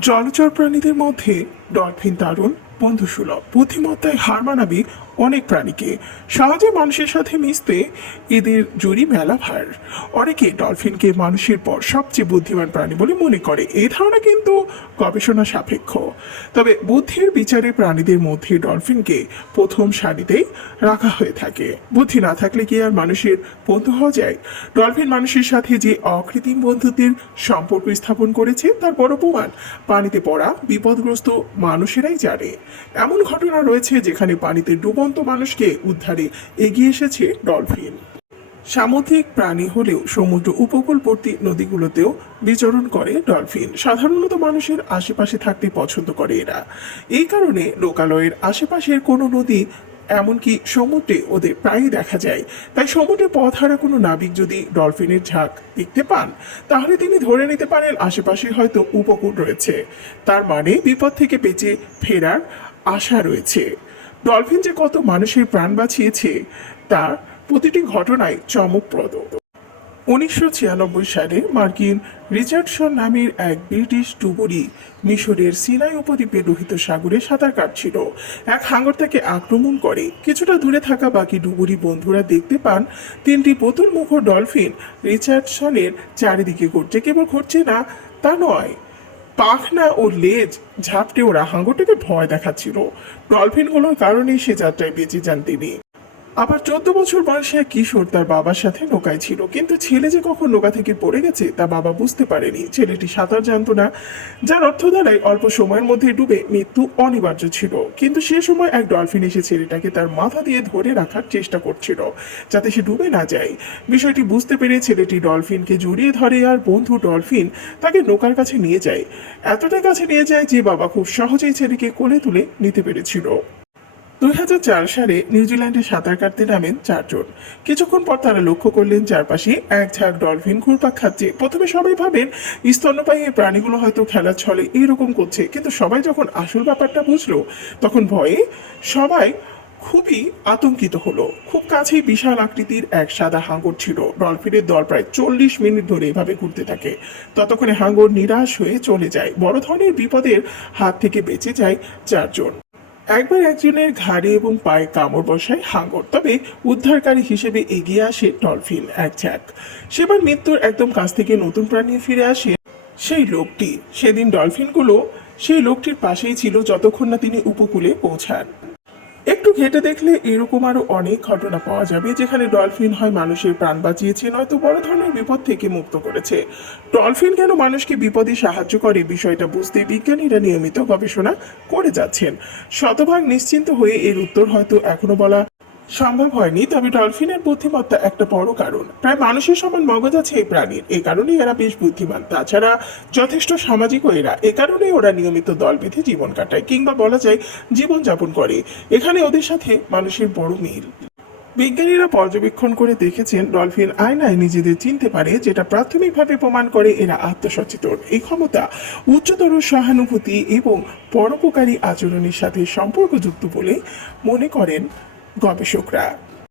জলচর প্রাণীদের মধ্যে ডলফিন দারুণ বন্ধুসুলভ বুদ্ধিমত্তায় হার মানাবে অনেক প্রাণীকে। সহজে মানুষের সাথে মিশতে এদের জুড়ি মেলা ভার। অনেকে ডলফিনকে মানুষের পর সবচেয়ে বুদ্ধিমান প্রাণী বলে মনে করে। এই ধারণা কিন্তু গবেষণা সাপেক্ষ। তবে বুদ্ধির বিচারে প্রাণীদের মধ্যে ডলফিনকে প্রথম সারিতেই রাখা হয়ে থাকে। বুদ্ধি না থাকলে কি আর মানুষের বন্ধু হওয়া যায়? ডলফিন মানুষের সাথে যে অকৃত্রিম বন্ধুত্বের সম্পর্ক স্থাপন করেছে, তার বড় প্রমাণ পানিতে পড়া বিপদগ্রস্ত মানুষেরাই জানে। এমন ঘটনা রয়েছে যেখানে পানিতে ডুবন্ত মানুষকে উদ্ধারে এগিয়ে এসেছে ডলফিন। সামুদ্রিক প্রাণী হলেও সমুদ্র উপকূলবর্তী নদীগুলোতেও বিচরণ করে ডলফিন। সাধারণত মানুষের আশেপাশে থাকতে পছন্দ করে এরা। এই কারণে লোকালয়ের আশেপাশের কোনো নদী এমনকি সমুদ্রে ওদের প্রায়ই দেখা যায়। তাই সমুদ্রে পথ হারা কোনো নাবিক যদি ডলফিনের ঝাঁক দেখতে পান, তাহলে তিনি ধরে নিতে পারেন আশেপাশে হয়তো উপকূল রয়েছে। তার মানে বিপদ থেকে বেঁচে ফেরার আশা রয়েছে। ডলফিন যে কত মানুষের প্রাণ বাঁচিয়েছে, তার প্রতিটি ঘটনায় চমকপ্রদ। উনিশশো ছিয়ানব্বই সালে মার্কিন রিচার্ডসন নামের এক ব্রিটিশ ডুবুরি মিশরের সিনাই উপদ্বীপে লোহিত সাগরে সাঁতার কাটছিল। এক হাঙ্গর তাকে আক্রমণ করে। কিছুটা দূরে থাকা বাকি ডুবুরি বন্ধুরা দেখতে পান তিনটি বোতল মুখো ডলফিন রিচার্ডসনের চারিদিকে ঘটছে। কেবল ঘটছে না, তা নয়। পাখনা ও লেজ ঝাপটে ওরা হাঙ্গরটাকে ভয় দেখাচ্ছিল। ডলফিনগুলোর কারণেই সে যাত্রায় বেঁচে যান তিনি। আবার চোদ্দ বছর বয়সে এক কিশোর তার বাবার সাথে নৌকায় ছিল। কিন্তু ছেলে যে কখন নৌকা থেকে পড়ে গেছে তা বাবা বুঝতে পারেনি। ছেলেটি সাঁতার জানতো না, যার অর্থ দ্বারাই অল্প সময়ের মধ্যে ডুবে মৃত্যু অনিবার্য ছিল। কিন্তু সে সময় এক ডলফিন এসে ছেলেটাকে তার মাথা দিয়ে ধরে রাখার চেষ্টা করছিল, যাতে সে ডুবে না যায়। বিষয়টি বুঝতে পেরে ছেলেটি ডলফিনকে জড়িয়ে ধরে আর বন্ধু ডলফিন তাকে নৌকার কাছে নিয়ে যায়। এতটা কাছে নিয়ে যায় যে বাবা খুব সহজেই ছেলেকে কোলে তুলে নিতে পেরেছিল। দুই হাজার চার সালে নিউজিল্যান্ডে সাঁতার কাটতে নামেন চারজন। কিছুক্ষণ পর তারা লক্ষ্য করলেন চারপাশে এক ঝাঁক ডলফিন ঘুরপাক খাচ্ছে। প্রথমে সবাই ভাবেন, স্তন্যপায়ী এই প্রাণীগুলো হয়তো খেলার ছলে এইরকম করছে। কিন্তু সবাই যখন আসল ব্যাপারটা বুঝলো, তখন ভয়ে সবাই খুবই আতঙ্কিত হলো। খুব কাছেই বিশাল আকৃতির এক সাদা হাঙ্গর ছিল। ডলফিনের দল প্রায় চল্লিশ মিনিট ধরে এভাবে ঘুরতে থাকে। ততক্ষণে হাঙ্গর নিরাশ হয়ে চলে যায়। বড় ধরনের বিপদের হাত থেকে বেঁচে যায় চারজন। একবার একজনের ঘাড়ে এবং পায়ে কামড় বসায় হাঙ্গর, তবে উদ্ধারকারী হিসেবে এগিয়ে আসে ডলফিন, এক ঝাঁক। সেবার মৃত্যুর একদম কাছ থেকে নতুন প্রাণী ফিরে আসে সেই লোকটি। সেদিন ডলফিনগুলো সেই লোকটির পাশেই ছিল যতক্ষণ না তিনি উপকূলে পৌঁছান। ঘেটে দেখলে এরকম আরও অনেক ঘটনা পাওয়া যাবে, যেখানে ডলফিন হয় মানুষের প্রাণ বাঁচিয়েছে, নয়তো বড় ধরনের বিপদ থেকে মুক্ত করেছে। ডলফিন কেন মানুষকে বিপদে সাহায্য করে, বিষয়টা বুঝতে বিজ্ঞানীরা নিয়মিত গবেষণা করে যাচ্ছেন। শতভাগ নিশ্চিন্ত হয়ে এর উত্তর হয়তো এখনও বলা সম্ভব হয়নি, তবে ডলফিনের বুদ্ধিমত্তা একটা বড় কারণ। প্রায় মানুষের সমান মগজ আছে এই প্রাণীর এই কারণেই এরা বেশ বুদ্ধিমান। তাছাড়া যথেষ্ট সামাজিক এরা, এ কারণেই ওরা নিয়মিত দল বেঁধে জীবন কাটায়, কিংবা বলা যায় জীবন যাপন করে। এখানে ওদের সাথে মানুষের বড় মিল। বিজ্ঞানীরা পর্যবেক্ষণ করে দেখেছেন, ডলফিন আয়নায় নিজেদের চিনতে পারে, যেটা প্রাথমিকভাবে প্রমাণ করে এরা আত্মসচেতন। এই ক্ষমতা উচ্চতর সহানুভূতি এবং পরোপকারী আচরণের সাথে সম্পর্কযুক্ত বলে মনে করেন গবেষকরা